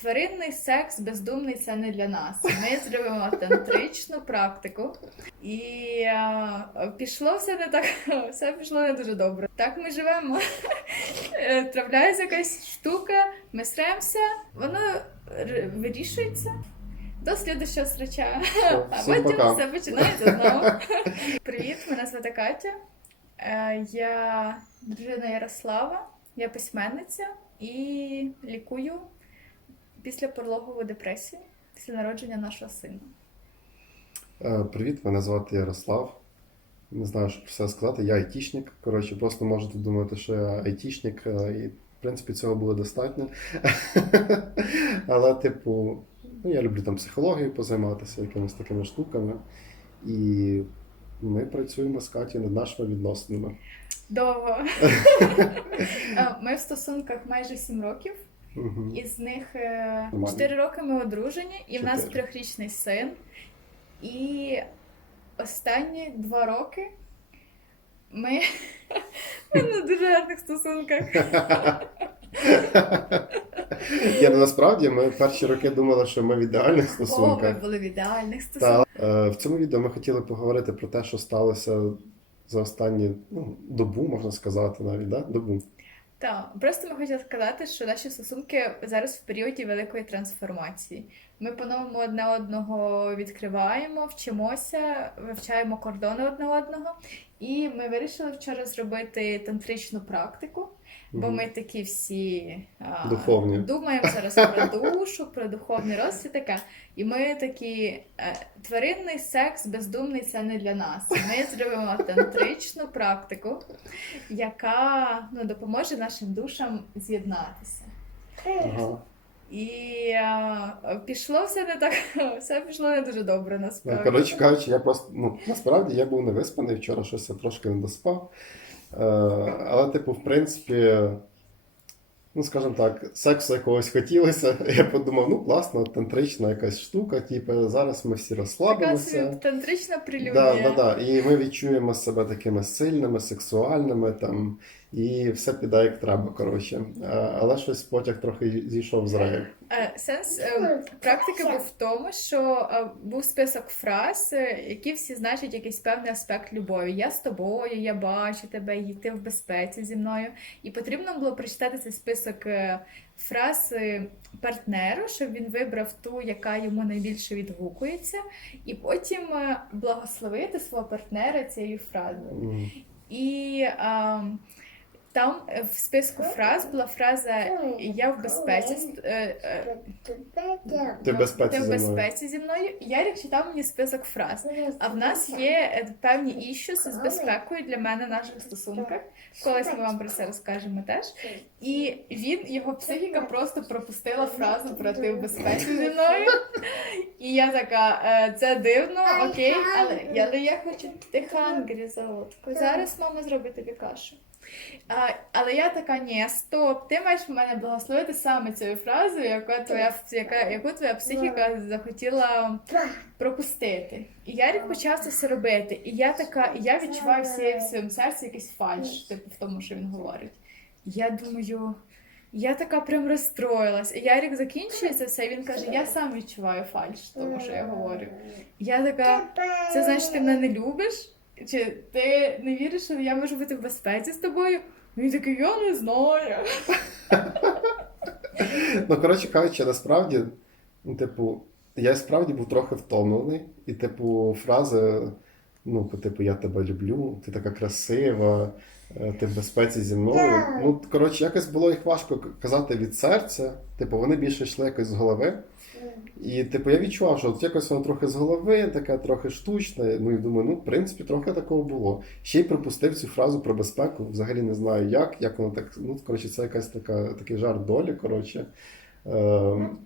тваринний секс бездумний це не для нас. Ми зробимо тантричну практику, і е, пішло все не так, все пішло не дуже добре. Так ми живемо. Е, Трапляється якась штука, ми сремся, воно вирішується. До слідущого срача. А потім пока. все починається знову. Привіт, мене звати Катя. Е, Я дружина Ярослава, я письменниця і лікую після пологову депресію після народження нашого сина. Е, Привіт, мене звати Ярослав. Не знаю, що про це сказати. Я айтішник. Коротше, просто можете думати, що я айтішник, е, і в принципі цього було достатньо. Але, типу, ну, я люблю там психологією позайматися, якимись такими штуками. І ми працюємо з Катю над нашими відносинами. Довго. Е, Ми в стосунках майже 7 років, Мгм. із них е, Нормально. 4 4 роки ми одружені, і в нас Чотири. трьохрічний син. І останні 2 роки ми, ми на дуже гарних стосунках. Я насправді ми перші роки думали, що ми в ідеальних О, ми стосунках. були в ідеальних стосунках. Та, е, в цьому відео ми хотіли поговорити про те, що сталося за останні ну, добу, можна сказати, навіть, да? добу. Так, просто ми хотіли сказати, що наші стосунки зараз в періоді великої трансформації. Ми по-новому одне одного відкриваємо, вчимося, вивчаємо кордони одне одного. І ми вирішили вчора зробити тантричну практику, бо ми такі всі а, Духовні. думаємо зараз про душу, про духовний рост і. І ми такі е, тваринний секс бездумний це не для нас. Ми зробимо тантричну практику, яка ну, допоможе нашим душам з'єднатися. Ага. І е, пішло все не так, все пішло не дуже добре Ну, насправді. Коротше кажучи, я просто ну насправді я був невиспаний вчора, щось я трошки не доспав. Е, але, типу, в принципі, ну скажімо так, сексу якогось хотілося. Я подумав, ну класно, тантрична якась штука, типу, зараз ми всі Така розслабимося. собі тантрична Да, прелюдія. да, да. І ми відчуємо себе такими сильними, сексуальними там, і все піде як треба, коротше. Е, Але щось потяг трохи зійшов з рею. Е, Сенс е, практики був в тому, що е, був список фраз, які всі значать якийсь певний аспект любові. Я з тобою, я бачу тебе, і ти в безпеці зі мною. І потрібно було прочитати цей список фраз партнеру, щоб він вибрав ту, яка йому найбільше відгукується, і потім благословити свого партнера цією фразою. І а, там е, в списку фраз була фраза Я в безпеці. е, е, Ти в безпеці Ти в зі мною. безпеці зі мною. Ярик читав мені список фраз. А в нас є е, певні іщуси з безпекою для мене в наших стосунках. Колись ми вам про це розкажемо теж. І він, його психіка просто пропустила фразу про ти в безпеці зі мною. І я така, е, це дивно, окей, але, але я хочу ти хангрі золотко. Зараз мама зробить тобі кашу. А, але я така, ні, стоп, ти маєш мене благословити саме цією фразою, яка твоя, яка, яку твоя психіка захотіла пропустити. І Ярик почав це все робити. І я така, і я відчуваю в своєму серці якийсь фальш, типу, в тому, що він говорить. Я думаю, я така прям розстроїлась. І Ярик закінчує це все, і він каже: Я сам відчуваю фальш, тому, що я говорю. Я така, це значить, ти мене не любиш? Чи ти не віриш, що я можу бути в безпеці з тобою? Він такий, я не знаю. Ну, коротше кажучи, насправді, ну, типу, я справді був трохи втомлений, і, типу, фраза, ну, типу, я тебе люблю, ти така красива, ти в безпеці зі мною. Ну, коротше, якось було їх важко казати від серця. Типу, вони більше йшли якось з голови. І, типу, я відчував, що от якось воно трохи з голови, таке трохи штучне. Ну і думаю, ну, в принципі, трохи такого було. Ще й пропустив цю фразу про безпеку. Взагалі не знаю як, як воно так. Ну, коротше, це якась така, такий жарт долі, коротше. Ем,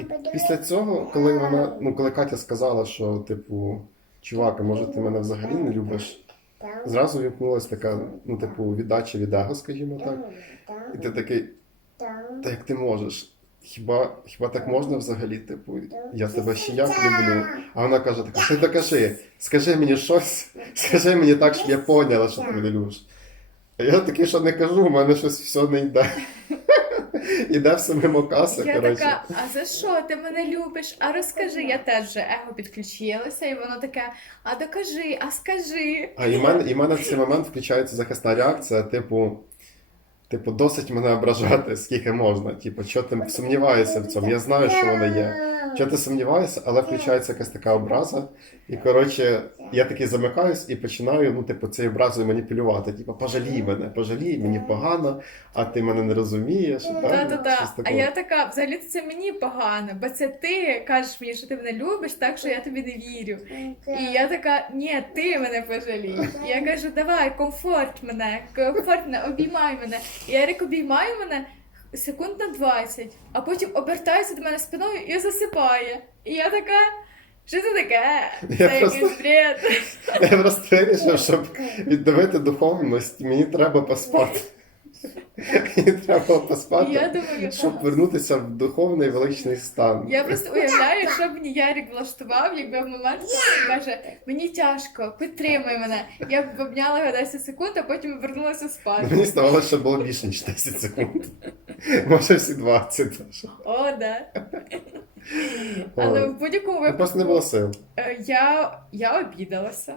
і після цього, коли вона, ну, коли Катя сказала, що, типу, чувак, може ти мене взагалі не любиш, зразу вімкнулася така, ну, типу, віддача від его, скажімо так. І ти такий, та як ти можеш? Хіба, хіба так можна взагалі? Типу, я тебе ще як люблю. А вона каже: така, що докажи, скажи мені щось, скажи мені так, щоб я поняла, що ти мене любиш. А я такий, що не кажу, у мене щось все не йде. Іде в мимо мокаси. Я коротше. така, а за що ти мене любиш? А розкажи, я теж вже его підключилася, і воно таке, а докажи, а скажи. А і в мене, і в мене в цей момент включається захисна реакція, типу, типу, досить мене ображати, скільки можна. Типу, що ти сумніваєшся в цьому? Я знаю, що воно є. Що ти сумніваєшся, але включається якась така образа. І коротше, я такий замикаюсь і починаю, ну, типу, цією образою маніпулювати. Типу, пожалій мене, пожалій, мені погано, а ти мене не розумієш. і так, Та-та-та. А я така, взагалі це мені погано, бо це ти кажеш мені, що ти мене любиш, так що я тобі не вірю. І я така, ні, ти мене пожалій. Я кажу, давай, комфорт мене, комфорт мене, обіймай мене. І Ярик обіймає мене секунд на 20, а потім обертається до мене спиною і засипає. І я така. Що це таке? Я Це просто- якийсь бред. Я просто вирішив, щоб відновити духовність, мені треба поспати. Мені треба поспати. Я думаю, Щоб вернутися в духовний величний стан. Я просто уявляю, що б мені Ярик влаштував, якби в момент, коли він каже, мені тяжко, підтримай мене. Я б обняла його 10 секунд, а потім вернулася спати. Мені здавалося, що було більше, ніж 10 секунд. Може, всі 20. даже. О, да. Але в будь-якому Ну, Просто не випадку було сил. е, я, я обідалася.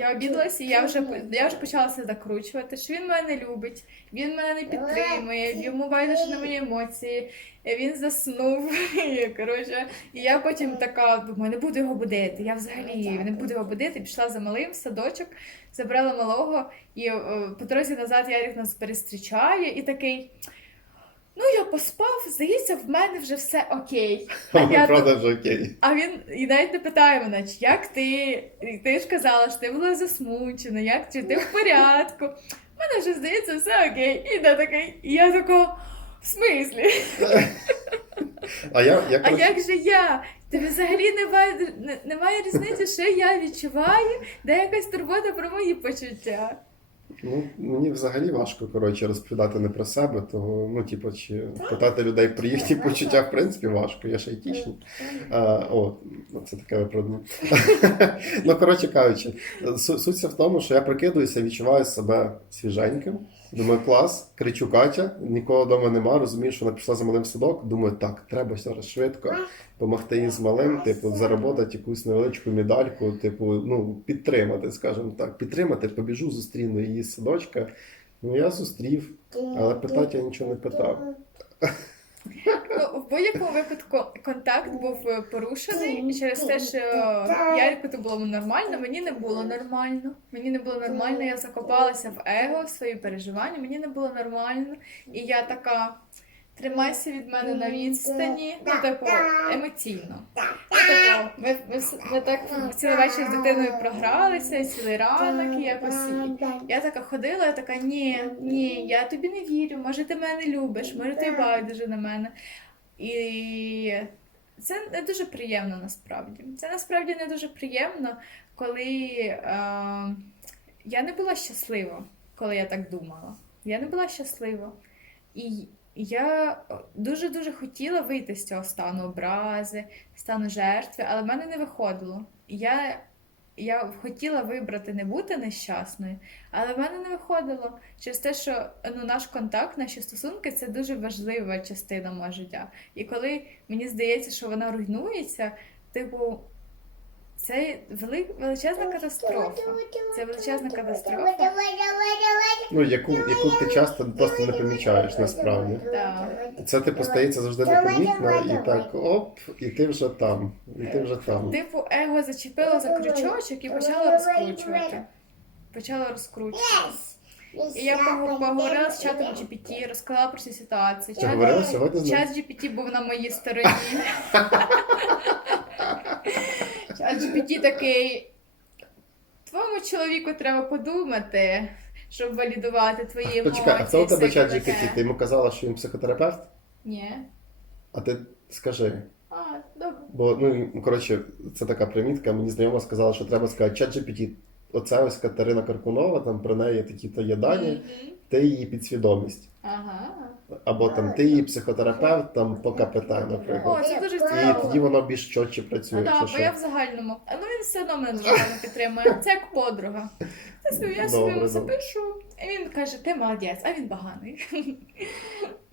Я обідалася, і я вже я вже почалася закручувати, що він мене любить, він мене не підтримує, йому байдуже на мої емоції. е, Він заснув. І, Коротше, і я потім така думаю, не буду його будити. Я взагалі не буду його будити. Пішла за малим в садочок, забрала малого, і е, по дорозі назад Ярик нас перестрічає і такий. Ну, я поспав, здається, в мене вже все окей. А я Правда, вже окей. а він і навіть не питає мене, чи як ти? І Ти ж казала, що ти була засмучена, як чи ти в порядку. У мене вже здається, все окей. І я такий, і я така, в смислі? А я, я А коротше, як же я? Тобі взагалі немає, не- немає різниці, що я відчуваю, де якась турбота про мої почуття. Ну, мені взагалі важко коротше, розповідати не про себе, того, ну, типу, чи питати людей про їхні почуття, в принципі, важко. Я ж айтішник. А, о, ну, це таке виправдання. ну, коротше кажучи, суть в тому, що я прикидуюся, відчуваю себе свіженьким. Думаю, клас, кричу Катя, нікого вдома нема, розумію, що вона пішла за малим в садок. Думаю, так, треба зараз швидко допомогти їй з малим, типу, заработати якусь невеличку медальку, типу, ну, підтримати, скажімо так. Підтримати, побіжу, зустріну її з садочка. Ну, я зустрів, але питати я нічого не питав. Ну, в будь-якому випадку контакт був е, порушений через те, що Ярику то було нормально, мені не було нормально. Мені не було нормально, я закопалася в его, в свої переживання, мені не було нормально. І я така. Тримайся від мене на відстані, ну типу емоційно. Ну, типу, ми, ми, ми так цілий вечір з дитиною програлися, цілий ранок і якось. і- я така ходила, я така, ні, ні, я тобі не вірю, може ти мене любиш, може ти байдуже на мене. І це не дуже приємно насправді. Це насправді не дуже приємно, коли е, я не була щаслива, коли я так думала. Я не була щаслива. І я дуже-дуже хотіла вийти з цього стану образи, стану жертви, але в мене не виходило. Я я хотіла вибрати не бути нещасною, але в мене не виходило через те, що ну, наш контакт, наші стосунки це дуже важлива частина мого життя. І коли мені здається, що вона руйнується, типу, це вели... величезна катастрофа. Це величезна катастрофа. Ну, яку, яку ти часто просто не помічаєш насправді. Да. Це типу стається завжди непомітно, і так оп, і ти вже там, і ти вже там. Типу, его зачепило за крючочок і почало розкручувати. Почало розкручувати. І я поговорила з чатом GPT, розказала про цю ситуацію. Ти говорила сьогодні з ним? Чат GPT був на моїй стороні. GPT такий. Твоєму чоловіку треба подумати, щоб валідувати твої емоції. Почекай, а хто у тебе чат. GPT? Ти йому казала, що він психотерапевт? Ні. А ти скажи. А, добре. Бо ну коротше, це така примітка. Мені знайома сказала, що треба сказати чат GPT. Оце ось Катерина Каркунова, там про неї такі-то є дані, Мгм. Ти її підсвідомість. Ага. Або там ти її психотерапевт, там по КПТ, О, наприклад. це дуже І цікаво. тоді воно більш чітче Ну працює. так, якщо бо я що. в загальному. А ну він все одно мене дуже підтримує. Це як подруга. Це собі, я собі Добре, йому добре. запишу, і він каже, ти молодець, а він поганий.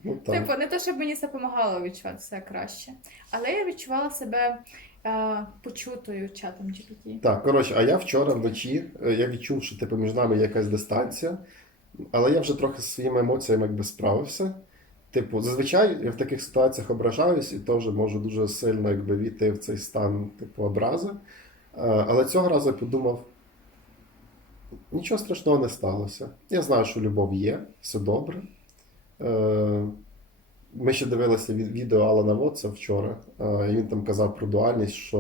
Ну, так. Типу, не те, щоб мені це допомагало відчувати себе краще. Але я відчувала себе е, почутою чатом GPT. Так, коротше, а я вчора вночі е, я відчув, що типу між нами є якась дистанція, але я вже трохи зі своїми емоціями якби справився. Типу, зазвичай я в таких ситуаціях ображаюсь і теж можу дуже сильно якби війти в цей стан типу образи. Е, Але цього разу я подумав, нічого страшного не сталося. Я знаю, що любов є, все добре. Е, Ми ще дивилися від- відео Алана Вотса вчора, е, і він там казав про дуальність, що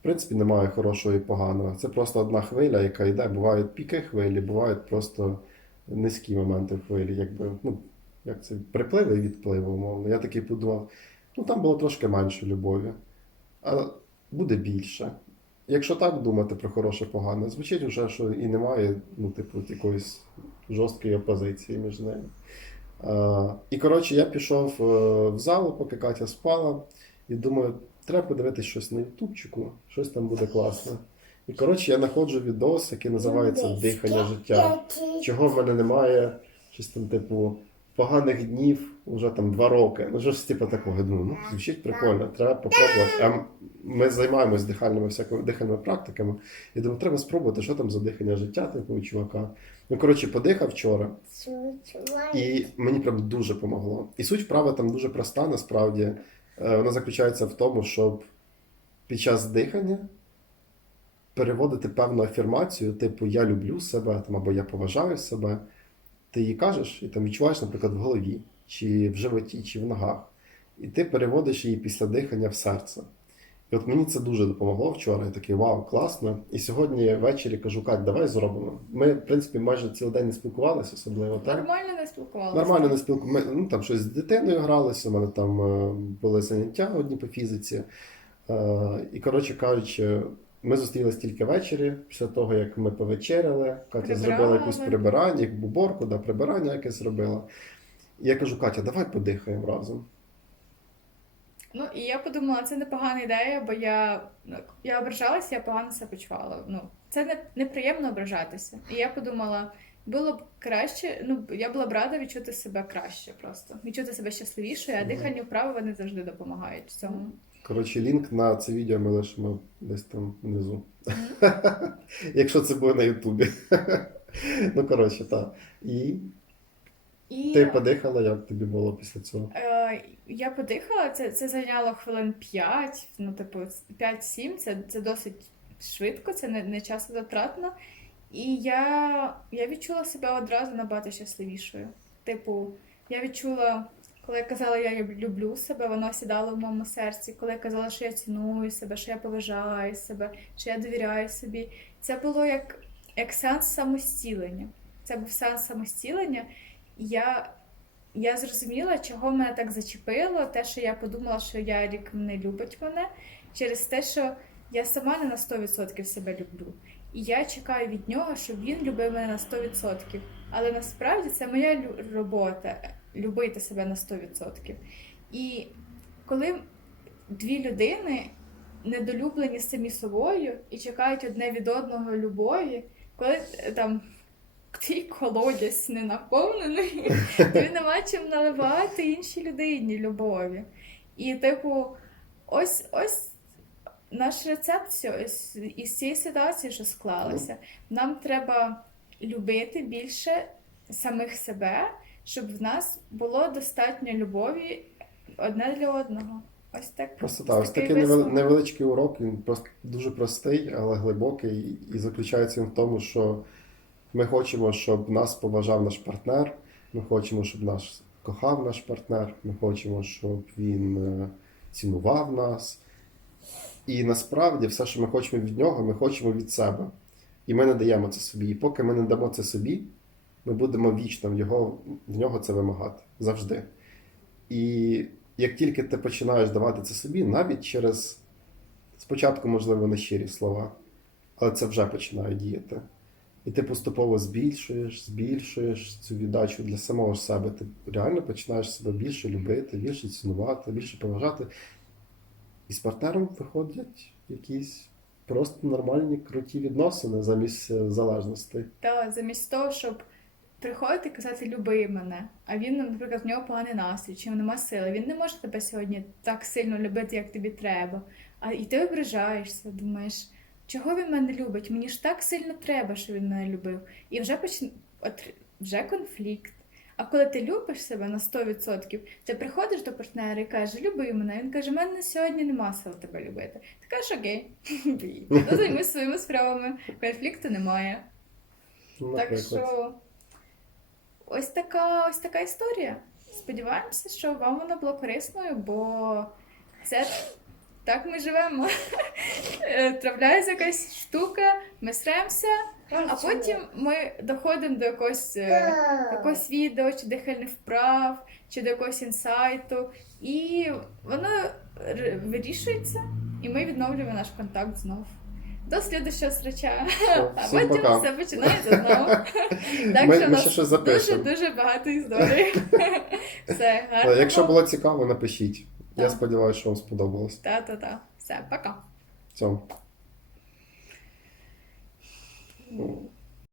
в принципі немає хорошого і поганого. Це просто одна хвиля, яка йде. Бувають піки хвилі, бувають просто низькі моменти в хвилі, якби, ну, як це, припливи і відпливи, умовно. Я такий подумав, ну там було трошки менше любові, а буде більше. Якщо так думати про хороше погане, звучить вже, що і немає, ну, типу, якоїсь жорсткої опозиції між ними. А, і коротше, я пішов е, в залу, поки Катя спала, і думаю, треба подивитись щось на ютубчику, щось там буде класне. І коротше, я знаходжу відос, який називається Дихання життя. Чого в мене немає, щось там, типу, поганих днів уже там два роки. Ну, щось типу такого. Я думаю, ну, звучить прикольно, треба попробувати. А ми займаємось дихальними всякими дихальними практиками. Я думаю, треба спробувати, що там за дихання життя, типу, у чувака. Ну, коротше, подихав вчора. І мені прям дуже помогло. І суть вправи там дуже проста, насправді. Е, Вона заключається в тому, щоб під час дихання переводити певну афірмацію, типу Я люблю себе там, або Я поважаю себе. Ти її кажеш і там відчуваєш, наприклад, в голові, чи в животі, чи в ногах. І ти переводиш її після дихання в серце. І от мені це дуже допомогло вчора. Я такий вау, класно. І сьогодні ввечері кажу, Кать, давай зробимо. Ми, в принципі, майже цілий день не спілкувалися, особливо так. Нормально не спілкувалася. Нормально не спілку. Ми ну, там щось з дитиною гралися, у мене там е, були заняття одні по фізиці. Е, і, коротше кажучи, ми зустрілись тільки ввечері, після того, як ми повечеряли. Катя зробила якусь прибирання, як буборку, да, прибирання якесь зробила. І я кажу, Катя, давай подихаємо разом. Ну і я подумала, це непогана ідея, бо я, ну, я ображалася, я погано себе почувала. Ну, це не, неприємно ображатися. І я подумала, було б краще, ну я була б рада відчути себе краще просто. Відчути себе щасливішою, а Мгм. дихальні вправи вони завжди допомагають в цьому. Коротше, лінк на це відео ми лишимо десь там внизу. Якщо це буде на Ютубі. ну, коротше, так. І І ти подихала, як тобі було після цього? е, я подихала, це, це зайняло хвилин 5, ну, типу, 5-7, це, це досить швидко, це не, не часозатратно. І я, я відчула себе одразу набагато щасливішою. Типу, я відчула, коли я казала, я люблю себе, воно сідало в моєму серці. Коли я казала, що я ціную себе, що я поважаю себе, що я довіряю собі. Це було як, як сеанс самостілення. Це був сеанс самостілення. І я, я зрозуміла, чого мене так зачепило, те, що я подумала, що Ярік не любить мене, через те, що я сама не на 100% себе люблю. І я чекаю від нього, щоб він любив мене на 100%. Але насправді це моя робота любити себе на 100%. І коли дві людини недолюблені самі собою і чекають одне від одного любові, коли е, там твій колодязь не наповнений, тобі нема чим наливати іншій людині любові. І, типу, ось ось наш рецепт із цієї ситуації, що склалася. Нам треба любити більше самих себе, щоб в нас було достатньо любові одне для одного. Ось так. Просто так, ось такий висновок. невеличкий урок, він просто дуже простий, але глибокий, і заключається він в тому, що ми хочемо, щоб нас поважав наш партнер, ми хочемо, щоб нас кохав наш партнер, ми хочемо, щоб він е, цінував нас. І насправді все, що ми хочемо від нього, ми хочемо від себе. І ми не даємо це собі. І поки ми не дамо це собі, ми будемо вічно в, його, в нього це вимагати завжди. І як тільки ти починаєш давати це собі, навіть через спочатку, можливо, не щирі слова, але це вже починає діяти. І ти поступово збільшуєш, збільшуєш цю віддачу для самого себе. Ти реально починаєш себе більше любити, більше цінувати, більше поважати. І з партнером виходять якісь просто нормальні круті відносини замість е, залежностей. Та замість того, щоб приходити і казати люби мене, а він, наприклад, в нього поганий настрій, чи нема сили. Він не може тебе сьогодні так сильно любити, як тобі треба. А і ти ображаєшся, думаєш, чого він мене любить? Мені ж так сильно треба, щоб він мене любив. І вже от, вже конфлікт. А коли ти любиш себе на 100%, ти приходиш до партнера і кажеш, люби мене. Він каже, мене сьогодні нема сил тебе любити. Ти кажеш, окей, ну займись своїми справами, конфлікту немає. Так що ось така, ось така історія. Сподіваємося, що вам вона була корисною, бо це так ми живемо. Е, Трапляється якась штука, ми сремся, а потім ми доходимо до якогось, е, якогось відео, чи дихальних вправ, чи до якогось інсайту, і воно вирішується, і ми відновлюємо наш контакт знов. До слідущого срача. А всім потім пока. все починається знову. Так Ми, що ми нас ще щось дуже запишемо. дуже багато історій. Все, гарно. Якщо було цікаво, напишіть. Я Так. сподіваюся, що вам сподобалось. Та-та-та. Все, пока. Все. Ну,